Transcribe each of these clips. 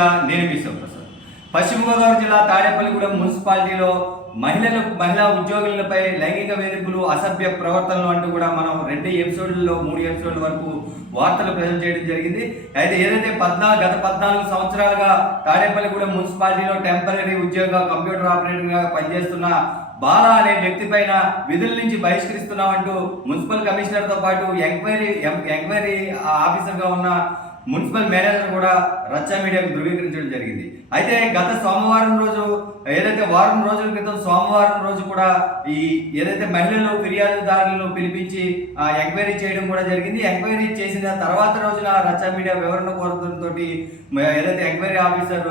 Media, నేను మీ శివప్రసాద్. పశ్చిమ గోదావరి జిల్లా తాడేపల్లిగూడెం మున్సిపాలిటీలో మహిళా ఉద్యోగులపై లైంగిక వేధింపులు, అసభ్య ప్రవర్తనలు అంటూ కూడా మనం 3 ఎపిసోడ్ల వరకు వార్తలు ప్రజెంట్ చేయడం జరిగింది. అయితే ఏదైతే గత 14 సంవత్సరాలుగా తాడేపల్లిగూడెం మున్సిపాలిటీలో టెంపరీ కంప్యూటర్ ఆపరేటర్గా పనిచేస్తున్న బాల అనే వ్యక్తి పైన విధుల నుంచి బహిష్కరిస్తున్నామంటూ మున్సిపల్ కమిషనర్తో పాటు ఎంక్వైరీ ఆఫీసర్గా ఉన్న మున్సిపల్ మేనేజర్ కూడా రచ్చ మీడియాకు ధృవీకరించడం జరిగింది. అయితే గత సోమవారం రోజు వారం రోజుల క్రితం సోమవారం రోజు కూడా ఏదైతే మహిళలు ఫిర్యాదుదారులను పిలిపించి ఎంక్వైరీ చేయడం కూడా జరిగింది. ఎంక్వైరీ చేసిన తర్వాత రోజున రచ్చ మీడియా వివరణ కోరడంతో ఏదైతే ఎంక్వైరీ ఆఫీసర్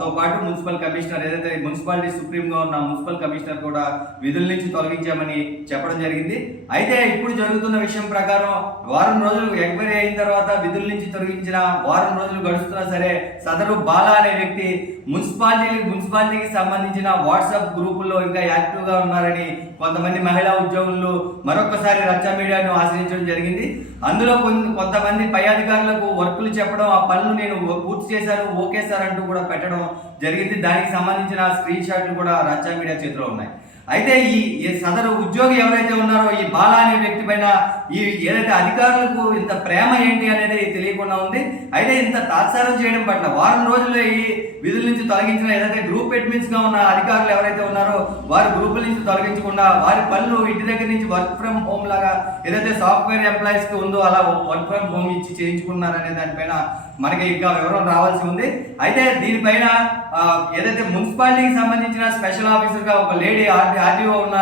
తో పాటు మున్సిపల్ కమిషనర్, ఏదైతే మున్సిపాలిటీ సుప్రీంగా ఉన్న మున్సిపల్ కమిషనర్ కూడా విధుల నుంచి తొలగించామని చెప్పడం జరిగింది. అయితే ఇప్పుడు జరుగుతున్న విషయం ప్రకారం వారం రోజులు ఎంక్వైరీ అయిన తర్వాత విధుల నుంచి తొలగించిన వారం రోజులు గడుస్తున్నా సరే సదరు బాలా అనే వ్యక్తి మున్సిపాలిటీకి సంబంధించిన వాట్సాప్ గ్రూపుల్లో ఇంకా యాక్టివ్గా ఉన్నారని కొంతమంది మహిళా ఉద్యోగులు మరొకసారి రచ్చ మీడియాను ఆశ్రయించడం జరిగింది. అందులో కొంతమంది పై అధికారులకు వర్కులు చెప్పడం, ఆ పనులు నేను పూర్తి చేశాను, ఓకే సార్ అంటూ కూడా పెట్టడం జరిగింది. దానికి సంబంధించిన స్క్రీన్ షాట్లు కూడా రచ్చ మీడియా చేతిలో ఉన్నాయి. అయితే ఈ సదరు ఉద్యోగి ఎవరైతే ఉన్నారో ఈ బాలా అనే వ్యక్తి పైన ఏదైతే అధికారులకు ఇంత ప్రేమ ఏంటి అనేది తెలియకుండా ఉంది. అయితే ఇంత తాత్సారం చేయడం పట్ల వారం రోజుల్లో ఈ విధుల నుంచి తొలగించిన ఏదైతే గ్రూప్ అడ్మిన్స్ గా ఉన్న అధికారులు ఎవరైతే ఉన్నారో వారి గ్రూపుల నుంచి తొలగించకుండా వారి పనులు ఇంటి దగ్గర నుంచి వర్క్ ఫ్రమ్ హోమ్ లాగా ఏదైతే సాఫ్ట్వేర్ ఎంప్లాయీస్ కి ఉందో అలా వర్క్ ఫ్రమ్ హోమ్ ఇచ్చి చేయించుకున్నారనే దానిపైన మనకి ఇంకా వివరం రావాల్సి ఉంది. అయితే దీనిపైన ఏదైతే మున్సిపాలిటీకి సంబంధించిన స్పెషల్ ఆఫీసర్ గా ఒక లేడీ ఆర్డీఓ ఉన్న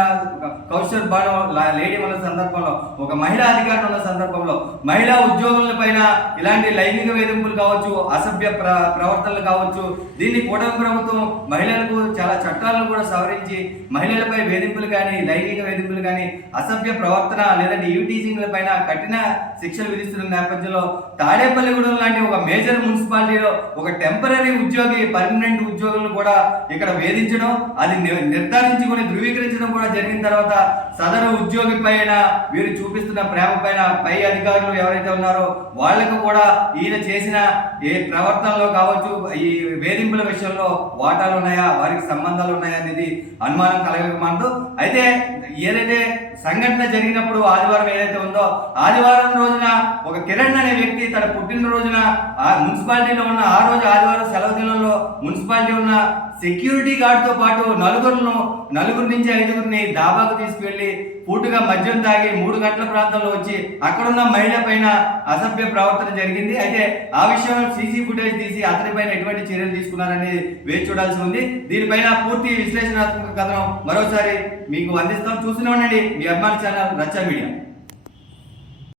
కౌశల్ బాను లేడీ ఉన్న సందర్భంలో, ఒక మహిళా అధికారి ఉన్న సందర్భంలో మహిళా ఉద్యోగుల పైన ఇలాంటి లైంగిక వేధింపులు కావచ్చు, అసభ్య ప్రవర్తనలు కావచ్చు, దీన్ని కూటమి ప్రభుత్వం మహిళలకు చాలా చట్టాలను కూడా సవరించి మహిళలపై వేధింపులు కానీ, లైంగిక వేధింపులు కానీ, అసభ్య ప్రవర్తన లేదంటే ఈవ్టీజింగ్ల పైన కఠిన శిక్షలు విధిస్తున్న నేపథ్యంలో తాడేపల్లిగూడెం లాంటి ఒక మేజర్ మున్సిపాలిటీలో ఒక టెంపరీ ఉద్యోగి పర్మనెంట్ ఉద్యోగులను కూడా ఇక్కడ వేధించడం, అది నిర్ధారించుకొని ధృవీకరించడం కూడా జరిగిన తర్వాత సదరు ఉద్యోగి పైన వీరు చూపిస్తున్న ప్రేమ పైన పై అధికారులు ఎవరైతే ఉన్నారో వాళ్లకు కూడా ఈయన చేసిన ఏ ప్రవర్తనలో కావచ్చు, ఈ వేధింపుల విషయంలో వాటాలు ఉన్నాయా, వారికి సంబంధాలు ఉన్నాయా అనేది అనుమానం కలగమంటూ. అయితే ఏదైతే సంఘటన జరిగినప్పుడు ఆదివారం ఏదైతే ఉందో ఆదివారం రోజున ఒక కిరణ్ అనే వ్యక్తి తన పుట్టినరోజున మున్సిపాలిటీలో ఉన్న ఆ రోజు ఆదివారం సెలవు దినంలో మున్సిపాలిటీ ఉన్న సెక్యూరిటీ గార్డ్తో పాటు నలుగురు నుంచి 5గురిని దాబాకు తీసుకువెళ్లి పూటుగా మద్యం తాగి 3 గంటల ప్రాంతంలో వచ్చి అక్కడున్న మహిళ పైన అసభ్య ప్రవర్తన జరిగింది. అయితే ఆ విషయంలో సీసీ ఫుటేజ్ తీసి అతని పైన ఎటువంటి చర్యలు తీసుకున్నారని వేచి చూడాల్సి ఉంది. దీనిపైన పూర్తి విశ్లేషణాత్మక కథనం మరోసారి మీకు అందిస్తాం. చూస్తూనే ఉండండి మీ అభిమాన ఛానల్ రచ్చ మీడియా.